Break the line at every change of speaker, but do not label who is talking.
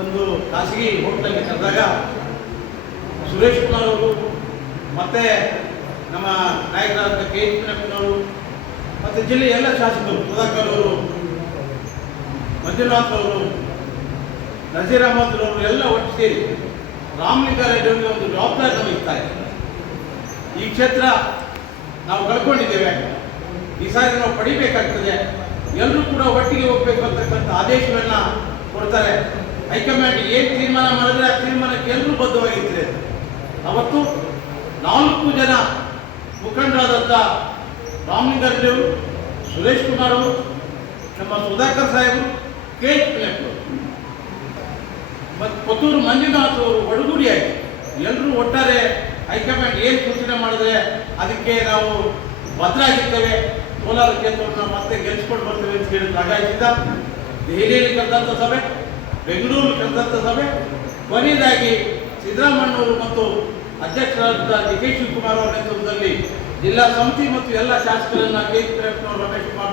ಒಂದು ಖಾಸಗಿ ಹೋಟ್ಲಲ್ಲಿ ಕರೆದಾಗ ಸುರೇಶ್ ಕುಮಾರ್ ಅವರು ಮತ್ತು ನಮ್ಮ ನಾಯಕರಾದ ಕೆ. ಎಚ್ ಅವರು ಮತ್ತು ಜಿಲ್ಲೆಯ ಎಲ್ಲ ಶಾಸಕರು ಸುಧಾಕರ್ ಅವರು, ಮಂಜುನಾಥ್ ಅವರು, ನಜೀರ್ ಅಹಮದ್ ಅವರು ಎಲ್ಲ ಒಟ್ಟು ಸೇರಿ ರಾಮಲಿಂಗಾರೆಡ್ಡಿ ಒಂದು ಜವಾಬ್ದಾರಿ ವಹಿಸ್ತಾರೆ ಈ ಕ್ಷೇತ್ರ ನಾವು ಕಳ್ಕೊಂಡಿದ್ದೇವೆ. ಈ ಸಾರಿ ನಾವು ಪಡಿಬೇಕಾಗ್ತದೆ. ಎಲ್ಲರೂ ಕೂಡ ಒಟ್ಟಿಗೆ ಹೋಗ್ಬೇಕು ಅಂತಕ್ಕಂಥ ಆದೇಶವನ್ನು ಕೊಡ್ತಾರೆ. ಹೈಕಮಾಂಡ್ ಏನು ತೀರ್ಮಾನ ಮಾಡಿದ್ರೆ ಆ ತೀರ್ಮಾನಕ್ಕೆ ಎಲ್ಲರೂ ಬದ್ಧವಾಗಿರ್ತಾರೆ ಅವತ್ತು ನಾಲ್ಕು ಜನ ಮುಖಂಡರಾದಂಥ ರಾಮಲಿಂಗಾರೆಡ್ಡಿ ಅವರು, ಸುರೇಶ್ ಕುಮಾರ್ ಅವರು, ನಮ್ಮ ಸುಧಾಕರ್ ಸಾಹೇಬರು ಕೆ ಅವರು. ಮತ್ತು ಪುತ್ತೂರು ಮಂಜುನಾಥ್ ಅವರು ಒಡಗೂಡಿಯಾಗಿ ಎಲ್ಲರೂ ಒಟ್ಟಾರೆ ಹೈಕಮಾಂಡ್ ಏನು ಸೂಚನೆ ಮಾಡಿದ್ರೆ ಅದಕ್ಕೆ ನಾವು ಭದ್ರಾಗಿರ್ತೇವೆ. ಕೋಲಾರ ಕ್ಷೇತ್ರವನ್ನು ಮತ್ತೆ ಗೆಲ್ಸ್ಕೊಂಡು ಬರ್ತೇವೆ ಅಂತ ಹೇಳಿ ದೆಹಲಿಯಲ್ಲಿ ಕರೆದಂಥ ಸಭೆ. ಬೆಂಗಳೂರು ಕರೆದಂಥ ಸಭೆ. ಕೊನೆಯದಾಗಿ ಸಿದ್ದರಾಮಣ್ಣವರು ಮತ್ತು ಅಧ್ಯಕ್ಷರಾದ ಡಿ ಕೆ ಶಿವಕುಮಾರ್ ಅವರ ನೇತೃತ್ವದಲ್ಲಿ ಜಿಲ್ಲಾ ಸಮಿತಿ ಮತ್ತು ಎಲ್ಲ ಶಾಸಕರನ್ನ ಕೆ ರಮೇಶ್ ಕುಮಾರ್